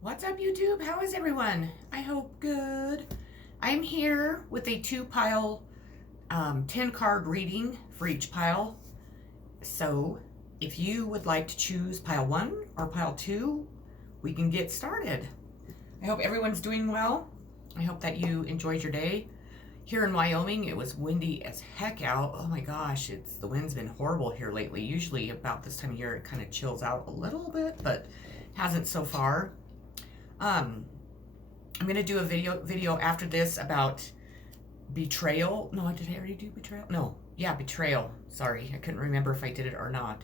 What's up, YouTube? How is everyone? I hope good. I'm here with a 2-pile 10 card reading for each pile. So if you would like to choose pile 1 or pile 2, we can get started. I hope everyone's doing well. I hope that you enjoyed your day. Here in Wyoming, it was windy as heck out. Oh my gosh, the wind's been horrible here lately. Usually about this time of year, it kind of chills out a little bit, but hasn't so far. I'm gonna do a video after this about betrayal. No, did I already do betrayal? No, yeah, betrayal. Sorry, I couldn't remember if I did it or not.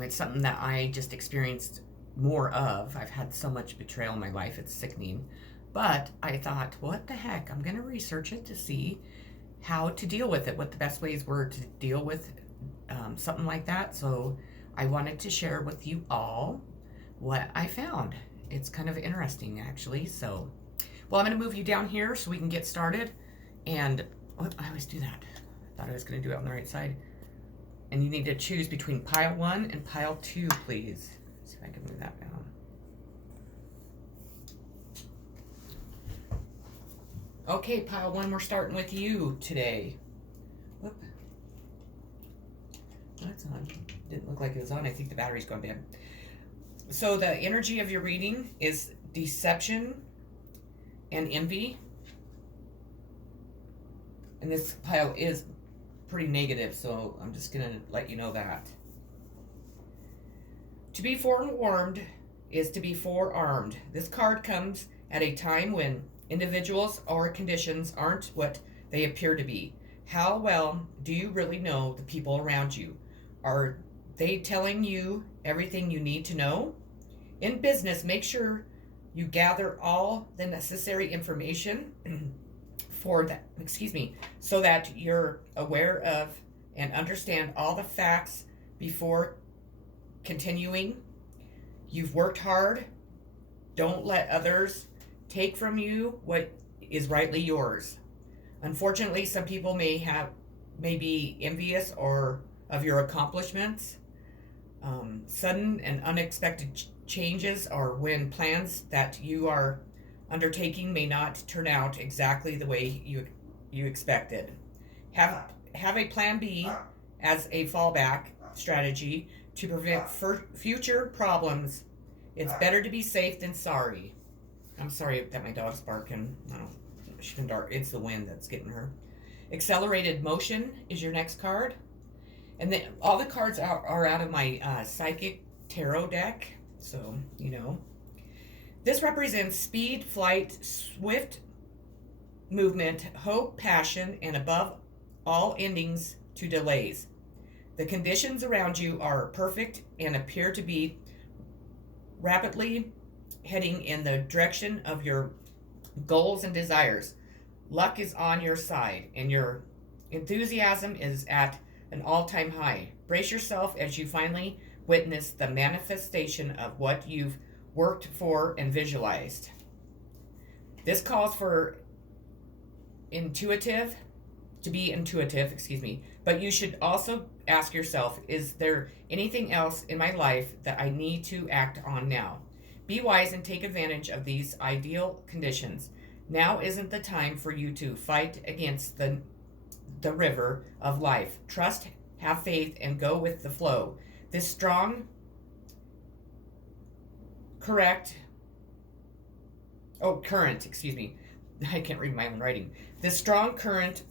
It's something that I just experienced more of. I've had so much betrayal in my life, it's sickening. But I thought, what the heck? I'm gonna research it to see how to deal with it, what the best ways were to deal with something like that. So I wanted to share with you all what I found. It's kind of interesting, actually. So, well, I'm going to move you down here so we can get started. And I always do that. I thought I was going to do it on the right side. And you need to choose between pile 1 and pile 2, please. Let's see if I can move that down. Okay, pile 1, we're starting with you today. Whoop. That's on. Didn't look like it was on. I think the battery's gone dead. So the energy of your reading is deception and envy. And this pile is pretty negative, so I'm just going to let you know that. To be forewarned is to be forearmed. This card comes at a time when individuals or conditions aren't what they appear to be. How well do you really know the people around you? Are they telling you everything you need to know? In business, make sure you gather all the necessary information so that you're aware of and understand all the facts before continuing. You've worked hard. Don't let others take from you what is rightly yours. Unfortunately, some people may be envious or of your accomplishments. Sudden and unexpected changes are when plans that you are undertaking may not turn out exactly the way you expected. Have a plan B as a fallback strategy to prevent future problems. It's better to be safe than sorry. I'm sorry that my dog's barking. She's been dark. It's the wind that's getting her. Accelerated motion is your next card. And then all the cards are out of my Psychic Tarot deck. So, you know. This represents speed, flight, swift movement, hope, passion, and above all endings to delays. The conditions around you are perfect and appear to be rapidly heading in the direction of your goals and desires. Luck is on your side, and your enthusiasm is at an all-time high. Brace yourself as you finally witness the manifestation of what you've worked for and visualized. This calls for to be intuitive, but you should also ask yourself, is there anything else in my life that I need to act on now? Be wise and take advantage of these ideal conditions. Now isn't the time for you to fight against the river of life. Trust, have faith, and go with the flow. This strong, current, I can't read my own writing. This strong current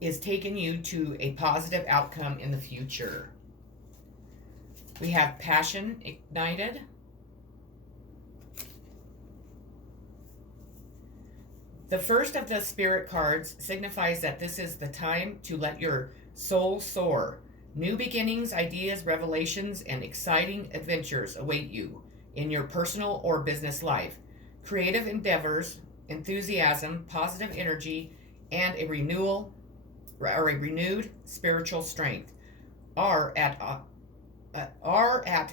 is taking you to a positive outcome in the future. We have passion ignited. The first of the spirit cards signifies that this is the time to let your soul soar. New beginnings, ideas, revelations, and exciting adventures await you in your personal or business life. Creative endeavors, enthusiasm, positive energy, and a renewed spiritual strength are at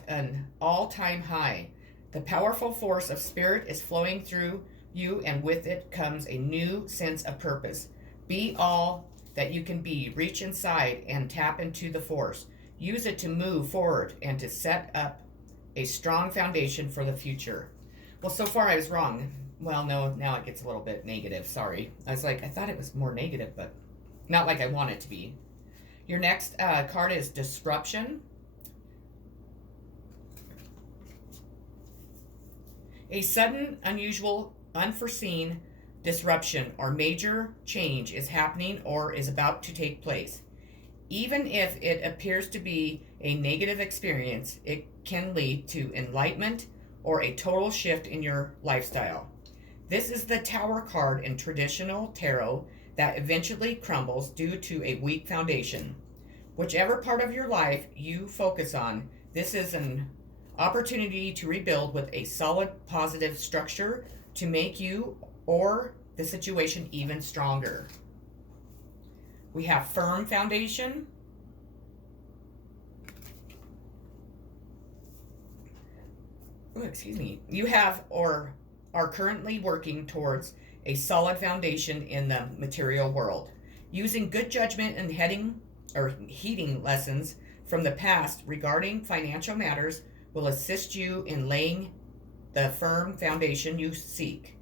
an all-time high. The powerful force of spirit is flowing through you, and with it comes a new sense of purpose. Be all that you can be. Reach inside and tap into the force. Use it to move forward and to set up a strong foundation for the future. Well, so far I was wrong. Well, no, now it gets a little bit negative. Sorry. I was like, I thought it was more negative, but not like I want it to be. Your next card is Disruption. A sudden, unusual, unforeseen disruption or major change is happening or is about to take place. Even if it appears to be a negative experience, it can lead to enlightenment or a total shift in your lifestyle. This is the Tower card in traditional tarot that eventually crumbles due to a weak foundation. Whichever part of your life you focus on, this is an opportunity to rebuild with a solid positive structure to make you or the situation even stronger. We have Firm Foundation. Ooh, excuse me. You have or are currently working towards a solid foundation in the material world. Using good judgment and heeding lessons from the past regarding financial matters will assist you in laying the firm foundation you seek.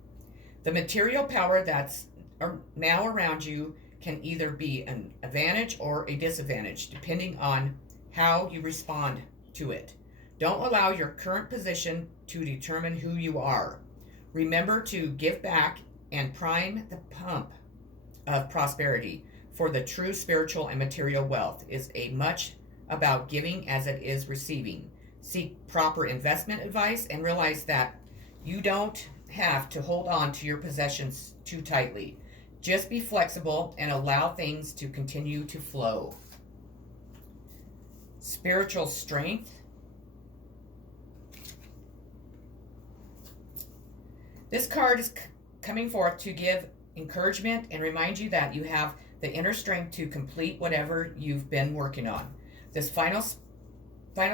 The material power that's now around you can either be an advantage or a disadvantage, depending on how you respond to it. Don't allow your current position to determine who you are. Remember to give back and prime the pump of prosperity, for the true spiritual and material wealth is as much about giving as it is receiving. Seek proper investment advice and realize that you don't have to hold on to your possessions too tightly. Just be flexible and allow things to continue to flow. Spiritual strength. This card is coming forth to give encouragement and remind you that you have the inner strength to complete whatever you've been working on. This final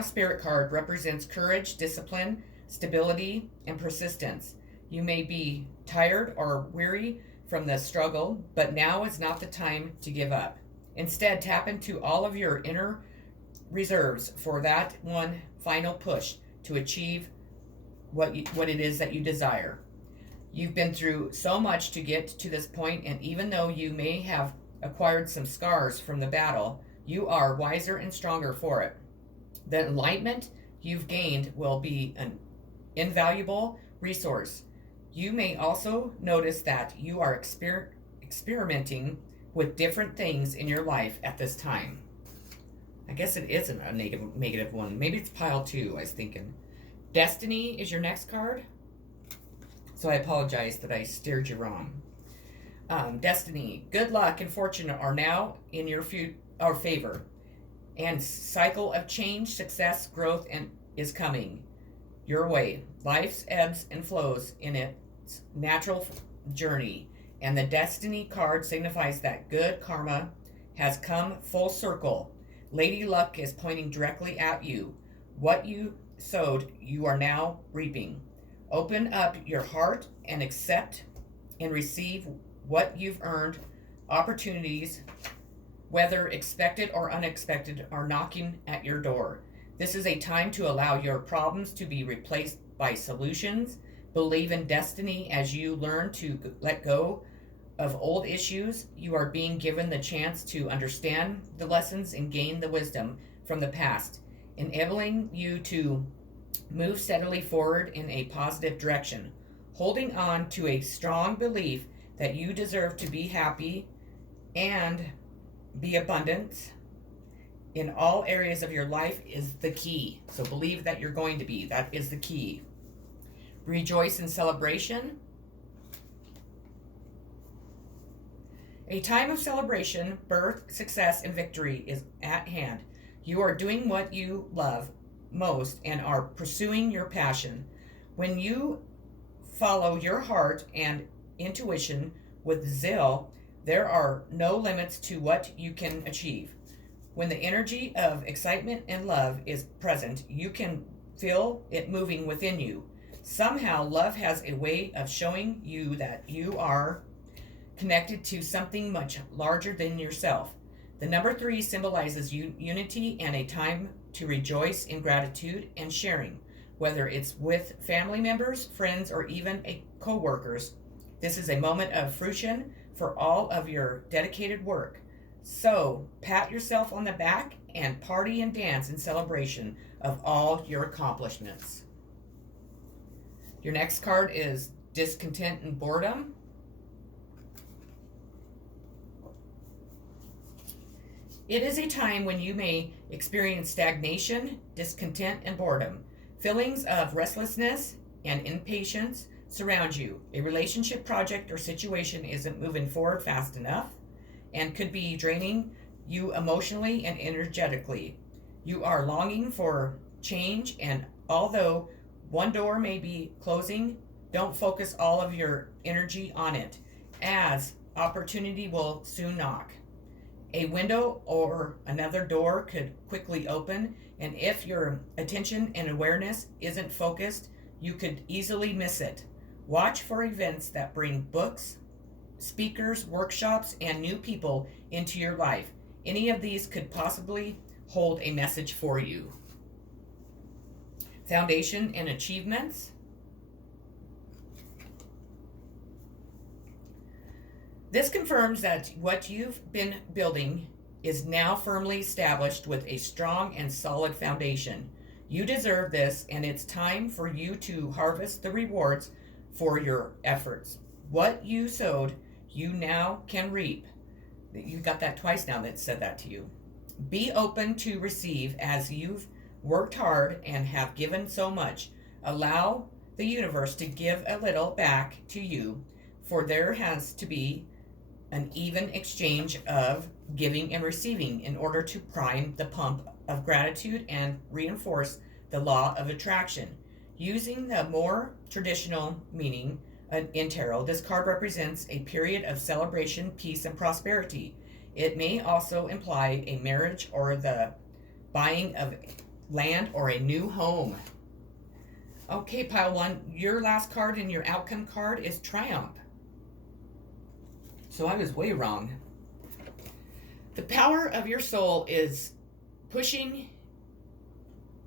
spirit card represents courage, discipline, stability, and persistence. You may be tired or weary from the struggle, but now is not the time to give up. Instead, tap into all of your inner reserves for that one final push to achieve what it is that you desire. You've been through so much to get to this point, and even though you may have acquired some scars from the battle, you are wiser and stronger for it. The enlightenment you've gained will be an invaluable resource. You may also notice that you are experimenting with different things in your life at this time. I guess it isn't a negative one. Maybe it's pile 2, I was thinking. Destiny is your next card. So I apologize that I steered you wrong. Destiny, good luck and fortune are now in your favor. And cycle of change, success, growth is coming your way. Life's ebbs and flows in its natural journey. And the Destiny card signifies that good karma has come full circle. Lady Luck is pointing directly at you. What you sowed, you are now reaping. Open up your heart and accept and receive what you've earned. Opportunities, whether expected or unexpected, are knocking at your door. This is a time to allow your problems to be replaced by solutions. Believe in destiny as you learn to let go of old issues. You are being given the chance to understand the lessons and gain the wisdom from the past, enabling you to move steadily forward in a positive direction, holding on to a strong belief that you deserve to be happy and be abundant in all areas of your life is the key. So believe that you're going to be. That is the key. Rejoice in celebration. A time of celebration, birth, success, and victory is at hand. You are doing what you love most and are pursuing your passion. When you follow your heart and intuition with zeal, there are no limits to what you can achieve. When the energy of excitement and love is present, you can feel it moving within you. Somehow, love has a way of showing you that you are connected to something much larger than yourself. The number 3 symbolizes unity and a time to rejoice in gratitude and sharing. whether it's with family members, friends, or even co-workers. This is a moment of fruition for all of your dedicated work. So, pat yourself on the back and party and dance in celebration of all your accomplishments. Your next card is discontent and boredom. It is a time when you may experience stagnation, discontent, and boredom. Feelings of restlessness and impatience surround you. A relationship, project, or situation isn't moving forward fast enough and could be draining you emotionally and energetically. You are longing for change, and although one door may be closing, don't focus all of your energy on it, as opportunity will soon knock. A window or another door could quickly open, and if your attention and awareness isn't focused, you could easily miss it. Watch for events that bring books, speakers, workshops, and new people into your life. Any of these could possibly hold a message for you. Foundation and achievements. This confirms that what you've been building is now firmly established with a strong and solid foundation. You deserve this, and it's time for you to harvest the rewards for your efforts. What you sowed, you now can reap. You got that twice now that said that to you. Be open to receive as you've worked hard and have given so much. Allow the universe to give a little back to you, for there has to be an even exchange of giving and receiving in order to prime the pump of gratitude and reinforce the law of attraction. Using the more traditional meaning in tarot, this card represents a period of celebration, peace, and prosperity. It may also imply a marriage or the buying of land or a new home. Okay, pile one, your last card and your outcome card is Triumph. So I was way wrong. The power of your soul is pushing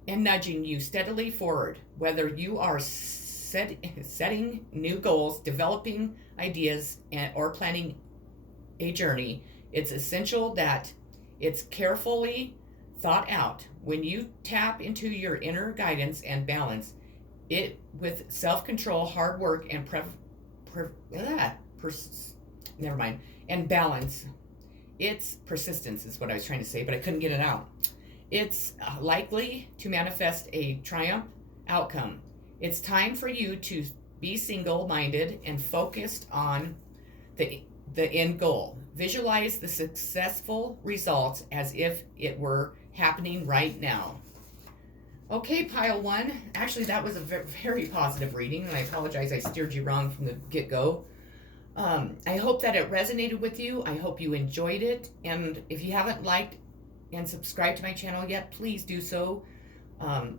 and nudging you steadily forward, whether you are setting new goals, developing ideas, or planning a journey. It's essential that it's carefully thought out. When you tap into your inner guidance and balance it with self-control, hard work, and and balance. It's persistence is what I was trying to say, but I couldn't get it out. It's likely to manifest a triumph outcome. It's time for you to be single-minded and focused on the end goal. Visualize the successful results as if it were happening right now. Okay, pile one. Actually, that was a very positive reading, and I apologize I steered you wrong from the get-go. I hope that it resonated with you. I hope you enjoyed it. And if you haven't liked and subscribed to my channel yet, please do so.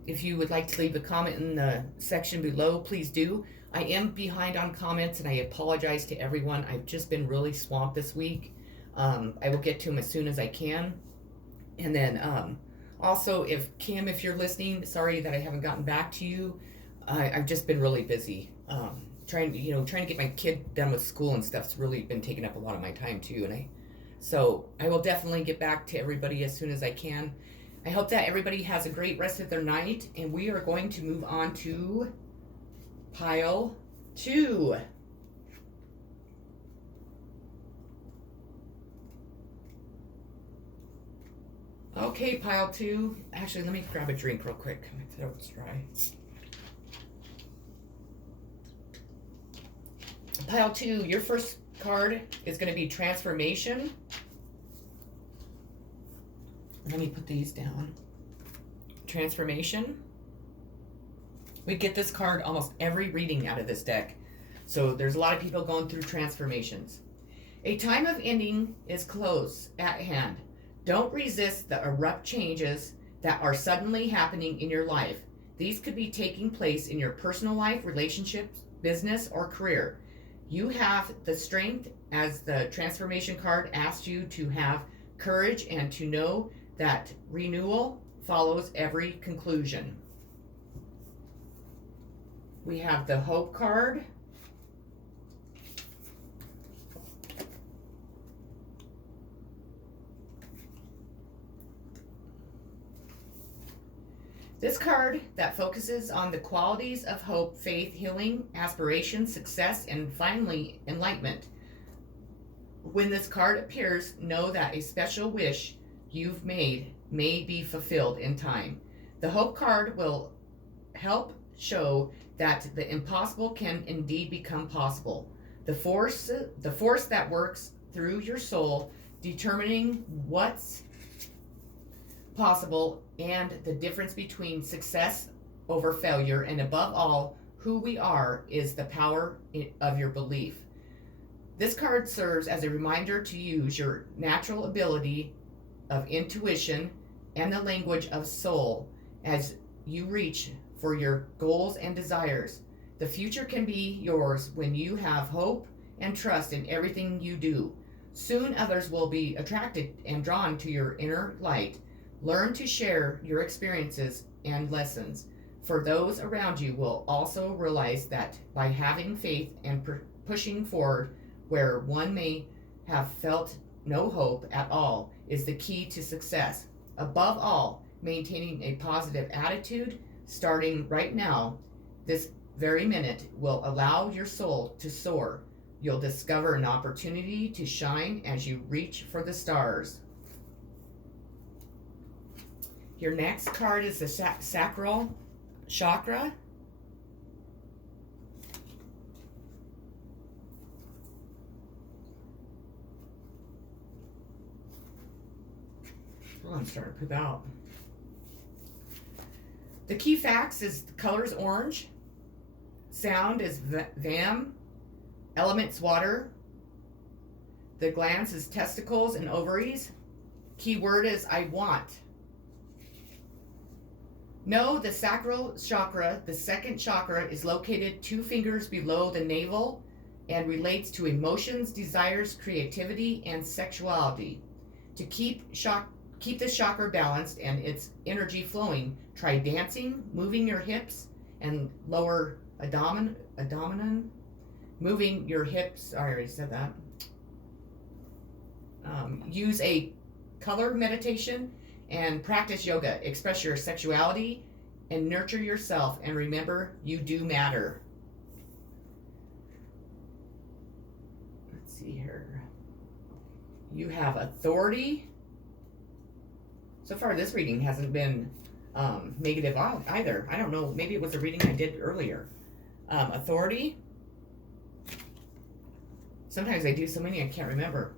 If you would like to leave a comment in the section below, please do. I am behind on comments, and I apologize to everyone. I've just been really swamped this week. I will get to them as soon as I can. And then also, if Kim, if you're listening, sorry that I haven't gotten back to you. I've just been really busy. Trying to get my kid done with school and stuff's really been taking up a lot of my time too, so I will definitely get back to everybody as soon as I can. I hope that everybody has a great rest of their night, and we are going to move on to pile two. Okay, pile two. Actually, let me grab a drink real quick. My throat's dry. Pile two, your first card is going to be Transformation. Let me put these down. Transformation. We get this card almost every reading out of this deck. So there's a lot of people going through transformations. A time of ending is close at hand. Don't resist the abrupt changes that are suddenly happening in your life. These could be taking place in your personal life, relationships, business, or career. You have the strength, as the transformation card asks you to have courage and to know that renewal follows every conclusion. We have the Hope card. This card that focuses on the qualities of hope, faith, healing, aspiration, success, and finally enlightenment. When this card appears, know that a special wish you've made may be fulfilled in time. The Hope card will help show that the impossible can indeed become possible. The force that works through your soul, determining what's possible and the difference between success over failure, and above all, who we are, is the power of your belief. This card serves as a reminder to use your natural ability of intuition and the language of soul as you reach for your goals and desires. The future can be yours when you have hope and trust in everything you do. Soon others will be attracted and drawn to your inner light. Learn to share your experiences and lessons, for those around you will also realize that by having faith and pushing forward where one may have felt no hope at all is the key to success. Above all, maintaining a positive attitude starting right now, this very minute, will allow your soul to soar. You'll discover an opportunity to shine as you reach for the stars. Your next card is the sacral chakra. Oh, I'm starting to poop out. The key facts is the color is orange. Sound is vam. Elements water. The glands is testicles and ovaries. Key word is I want. No, the sacral chakra, the second chakra, is located 2 fingers below the navel and relates to emotions, desires, creativity, and sexuality. To keep this chakra balanced and its energy flowing, try dancing, moving your hips and lower abdomen, moving your hips. I already said that. Use a color meditation and practice yoga. Express your sexuality and nurture yourself, and remember, you do matter. Let's see here. You have authority. So far, this reading hasn't been negative either. I don't know. Maybe it was a reading I did earlier. Authority. Sometimes I do so many I can't remember.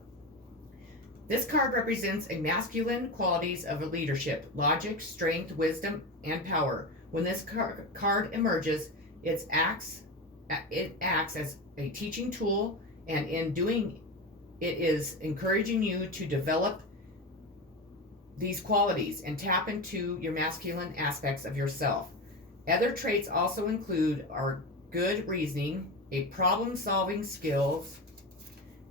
This card represents a masculine qualities of a leadership, logic, strength, wisdom, and power. When this card emerges, it acts as a teaching tool, and in doing it is encouraging you to develop these qualities and tap into your masculine aspects of yourself. Other traits also include are good reasoning, a problem-solving skills,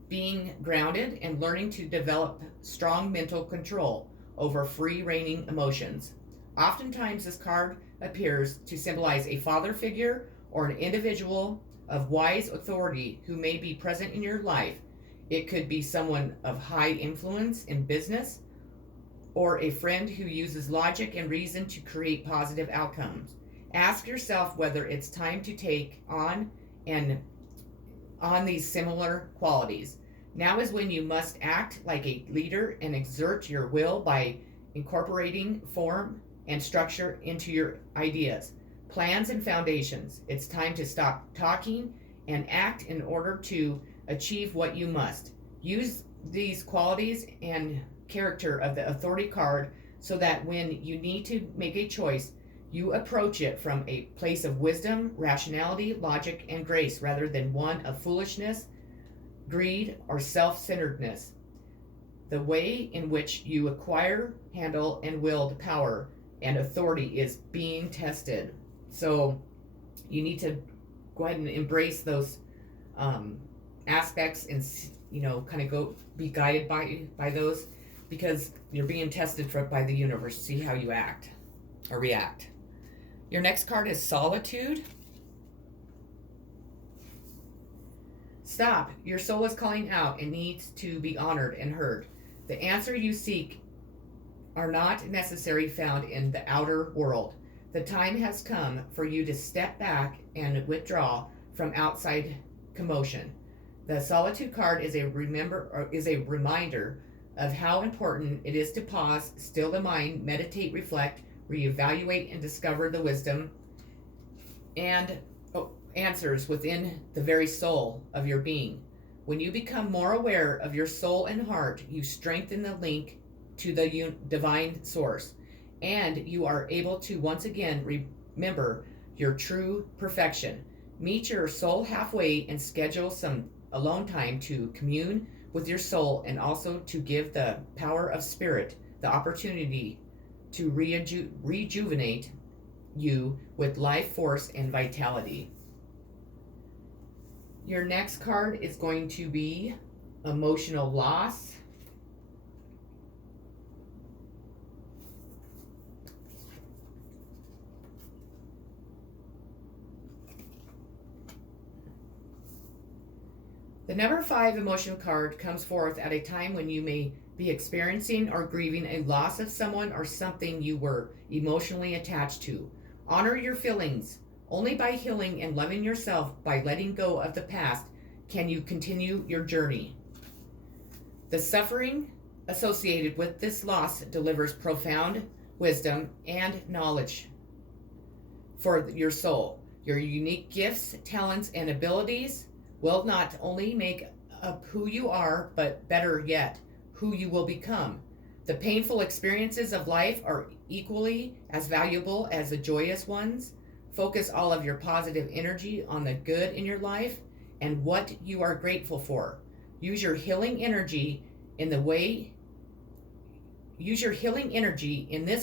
being grounded, and learning to develop strong mental control over free-reigning emotions. Oftentimes, this card appears to symbolize a father figure or an individual of wise authority who may be present in your life. It could be someone of high influence in business, or a friend who uses logic and reason to create positive outcomes. Ask yourself whether it's time to take on these similar qualities. Now is when you must act like a leader and exert your will by incorporating form and structure into your ideas, plans, and foundations. It's time to stop talking and act in order to achieve what you must. Use these qualities and character of the authority card so that when you need to make a choice, you approach it from a place of wisdom, rationality, logic, and grace rather than one of foolishness, greed, or self-centeredness. The way in which you acquire, handle, and wield power and authority is being tested. So you need to go ahead and embrace those aspects and, kind of go be guided by those, because you're being tested by the universe to see how you act or react. Your next card is Solitude. Stop. Your soul is calling out and needs to be honored and heard. The answer you seek are not necessarily found in the outer world. The time has come for you to step back and withdraw from outside commotion. The solitude card is a reminder of how important it is to pause, still the mind, meditate, reflect, reevaluate, and discover the wisdom and answers within the very soul of your being. When you become more aware of your soul and heart, you strengthen the link to the divine source, and you are able to once again remember your true perfection. Meet your soul halfway and schedule some alone time to commune with your soul, and also to give the power of spirit the opportunity to rejuvenate you with life force and vitality. Your next card is going to be emotional loss. The number 5 emotional card comes forth at a time when you may be experiencing or grieving a loss of someone or something you were emotionally attached to. Honor your feelings. Only by healing and loving yourself, by letting go of the past, can you continue your journey. The suffering associated with this loss delivers profound wisdom and knowledge for your soul. Your unique gifts, talents, and abilities will not only make up who you are, but better yet, who you will become. The painful experiences of life are equally as valuable as the joyous ones. Focus all of your positive energy on the good in your life and what you are grateful for. Use your healing energy in this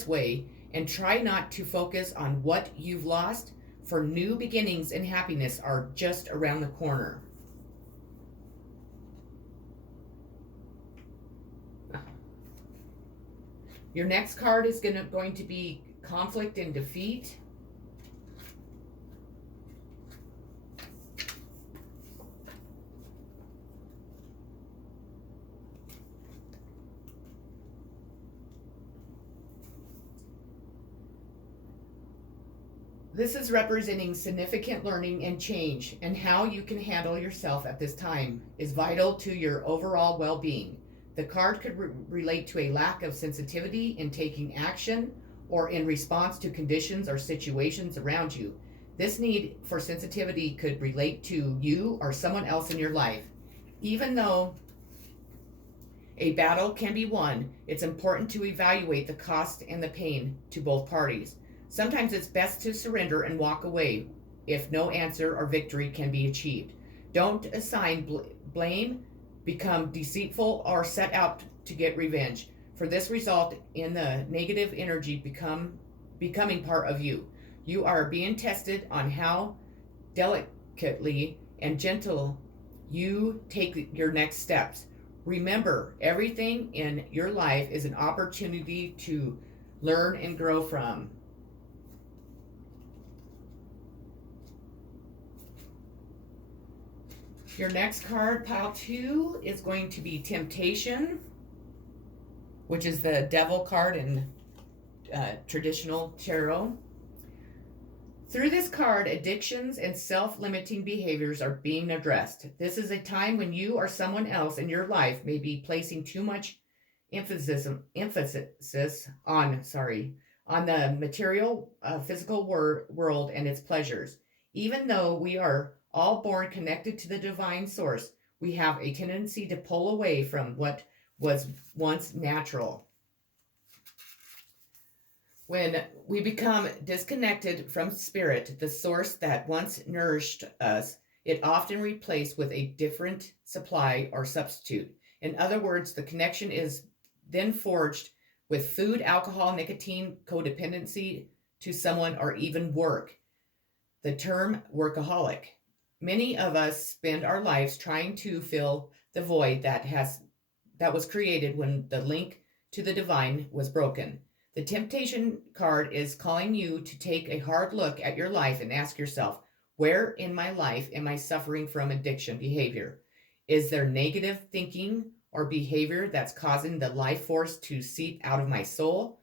way, and try not to focus on what you've lost, for new beginnings and happiness are just around the corner. Your next card is going to be conflict and defeat. This is representing significant learning and change, and how you can handle yourself at this time is vital to your overall well-being. The card could relate to a lack of sensitivity in taking action or in response to conditions or situations around you. This need for sensitivity could relate to you or someone else in your life. Even though a battle can be won, it's important to evaluate the cost and the pain to both parties. Sometimes it's best to surrender and walk away if no answer or victory can be achieved. Don't assign blame, become deceitful, or set out to get revenge, for this result in the negative energy becoming part of you. You are being tested on how delicately and gentle you take your next steps. Remember, everything in your life is an opportunity to learn and grow from. Your next card, pile 2, is going to be Temptation, which is the devil card in traditional tarot. Through this card, addictions and self-limiting behaviors are being addressed. This is a time when you or someone else in your life may be placing too much emphasis on the material, physical world and its pleasures. Even though we are all born connected to the divine source, we have a tendency to pull away from what was once natural. When we become disconnected from spirit, the source that once nourished us, it often replaced with a different supply or substitute. In other words, the connection is then forged with food, alcohol, nicotine, codependency to someone, or even work. The term workaholic. Many of us spend our lives trying to fill the void that was created when the link to the divine was broken. The Temptation card is calling you to take a hard look at your life and ask yourself, Where in my life am I suffering from addiction behavior? Is there negative thinking or behavior that's causing the life force to seep out of my soul?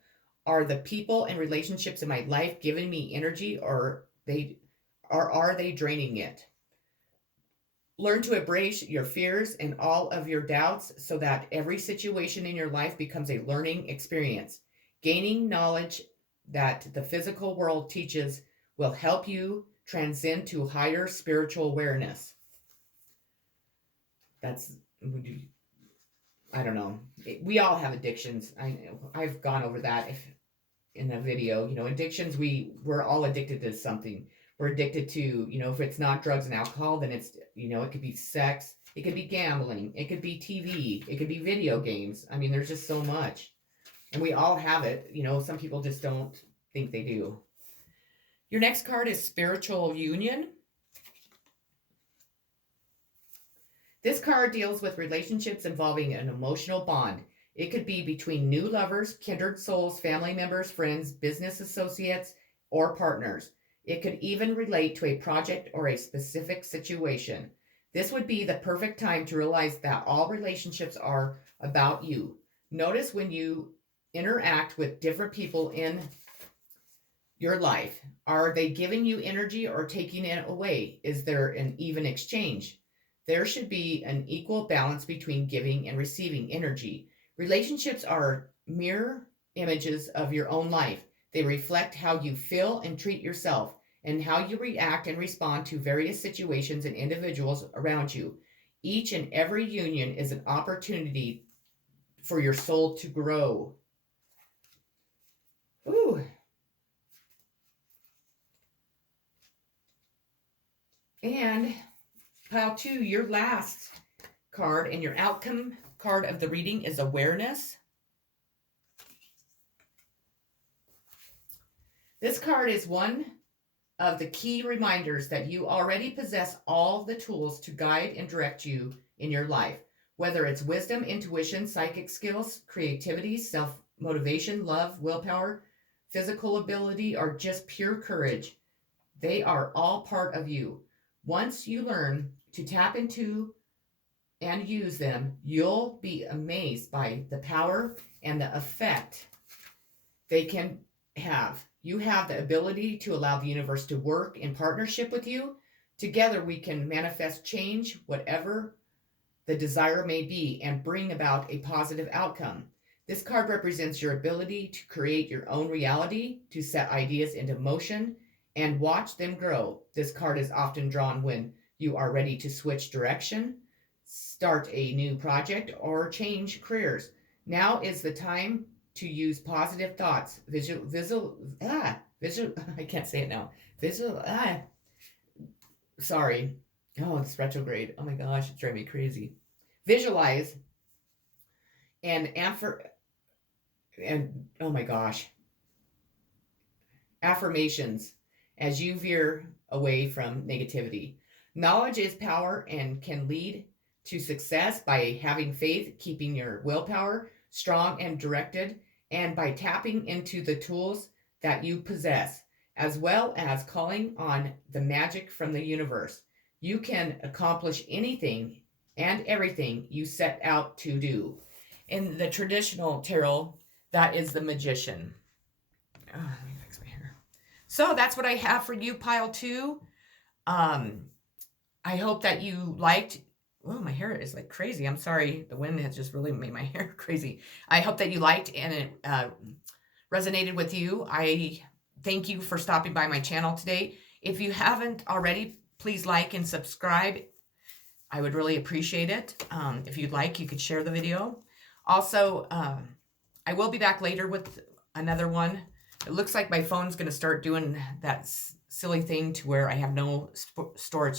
Are the people and relationships in my life giving me energy, or are they draining it? Learn to embrace your fears and all of your doubts so that every situation in your life becomes a learning experience. Gaining knowledge that the physical world teaches will help you transcend to higher spiritual awareness. That's, I don't know. We all have addictions. I've gone over that in a video. Addictions, we're all addicted to something. We're addicted to, if it's not drugs and alcohol, then it's, it could be sex, it could be gambling, it could be TV, it could be video games. I mean, there's just so much. And we all have it. Some people just don't think they do. Your next card is Spiritual Union. This card deals with relationships involving an emotional bond. It could be between new lovers, kindred souls, family members, friends, business associates, or partners. It could even relate to a project or a specific situation. This would be the perfect time to realize that all relationships are about you. Notice when you interact with different people in your life. Are they giving you energy or taking it away? Is there an even exchange? There should be an equal balance between giving and receiving energy. Relationships are mirror images of your own life. They reflect how you feel and treat yourself, and how you react and respond to various situations and individuals around you. Each and every union is an opportunity for your soul to grow. Ooh. And pile 2, your last card and your outcome card of the reading is Awareness. This card is one of the key reminders that you already possess all the tools to guide and direct you in your life, whether it's wisdom, intuition, psychic skills, creativity, self-motivation, love, willpower, physical ability, or just pure courage. They are all part of you. Once you learn to tap into and use them, you'll be amazed by the power and the effect they can have. You have the ability to allow the universe to work in partnership with you. Together, we can manifest change, whatever the desire may be, and bring about a positive outcome. This card represents your ability to create your own reality, to set ideas into motion, and watch them grow. This card is often drawn when you are ready to switch direction, start a new project, or change careers. Now is the time to use positive thoughts. I can't say it now. Sorry. Oh, it's retrograde. Oh my gosh, it's driving me crazy. Visualize oh my gosh. Affirmations as you veer away from negativity. Knowledge is power and can lead to success by having faith, keeping your willpower strong and directed, and by tapping into the tools that you possess, as well as calling on the magic from the universe. You can accomplish anything and everything you set out to do. In the traditional tarot, that is the Magician. Oh, let me fix my hair. So that's what I have for you, pile 2. I hope that you liked. Oh, my hair is like crazy. I'm sorry. The wind has just really made my hair crazy. I hope that you liked and it resonated with you. I thank you for stopping by my channel today. If you haven't already, please like and subscribe. I would really appreciate it. If you'd like, you could share the video. Also, I will be back later with another one. It looks like my phone's going to start doing that silly thing to where I have no storage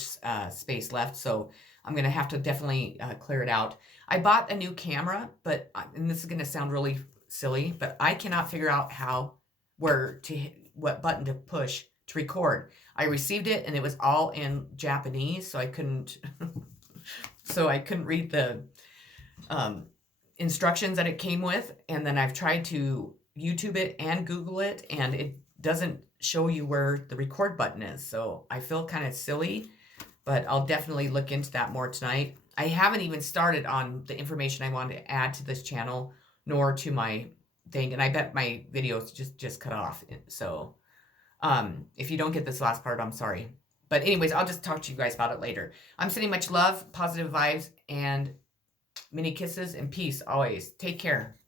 space left. So I'm going to have to definitely clear it out. I bought a new camera, and this is going to sound really silly, but I cannot figure out what button to push to record. I received it and it was all in Japanese, so I couldn't read the instructions that it came with. And then I've tried to YouTube it and Google it, and it doesn't show you where the record button is. So I feel kind of silly, but I'll definitely look into that more tonight. I haven't even started on the information I wanted to add to this channel, nor to my thing. And I bet my videos just cut off. So if you don't get this last part, I'm sorry. But anyways, I'll just talk to you guys about it later. I'm sending much love, positive vibes, and many kisses and peace always. Take care.